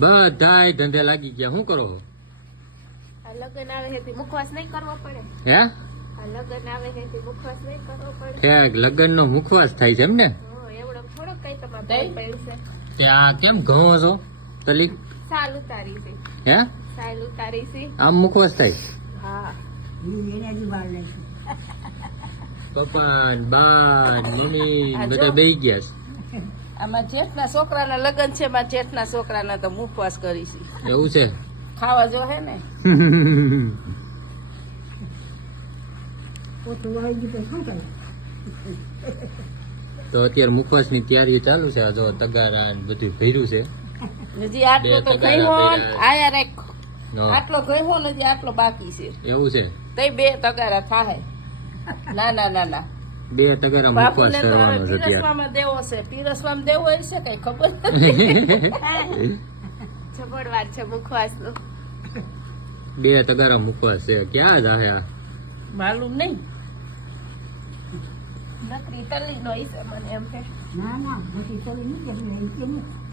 બધાય ધંધે લાગી ગયા. શું કરો? આ લગન આવે છે મુખવાસ નહીં કરવો પડે. હે આ લગન આવે છે મુખવાસ નહીં કરવો પડે. ઠેક લગ્ન નો મુખવાસ થાય છે એમ ને? એવડો થોડો કઈ તમારે પડશે. ત્યાં કેમ ઘઉં છો તલીક? સાલ ઉતારી છે. હે સાલ ઉતારી છે. આમ મુખવાસ થાય? હા. પપ્પા બા મમ્મી બધા બેહી ગયા છે. આમાં જેઠના છોકરાના લગ્ન છે, મારા જેઠના છોકરાના તો મુખવાસ કરી છે. એવું છે? ખાવા જો હે ને તો અત્યારે મુખવાસ ની તૈયારી ચાલુ છે. આ જો તગારા ને બધું ભર્યું છે. હજી આટલો તો બે ગયો તગારા આયા રાખ. હા. આટલો ગયો ને હજી આટલો બાકી છે. એવું છે? તઈ 2 તગારા થાય. ના ના ના ના 2 તગારા મુખવાસ બાપુને તો હવે કરવાનો છે અત્યારે. પીરસવામાં દેવો છે. પીરસવામાં દેવો હોય છે કઈ ખબર જબરવાર છે મુખવાસ નો. 2 તગારા મુખવાસ છે. ક્યાં જાહે આ? માલુમ નહીં. નકરી તલી નો હિસાબ મને એમ કે. ના ના, મોટી તળી નહીં.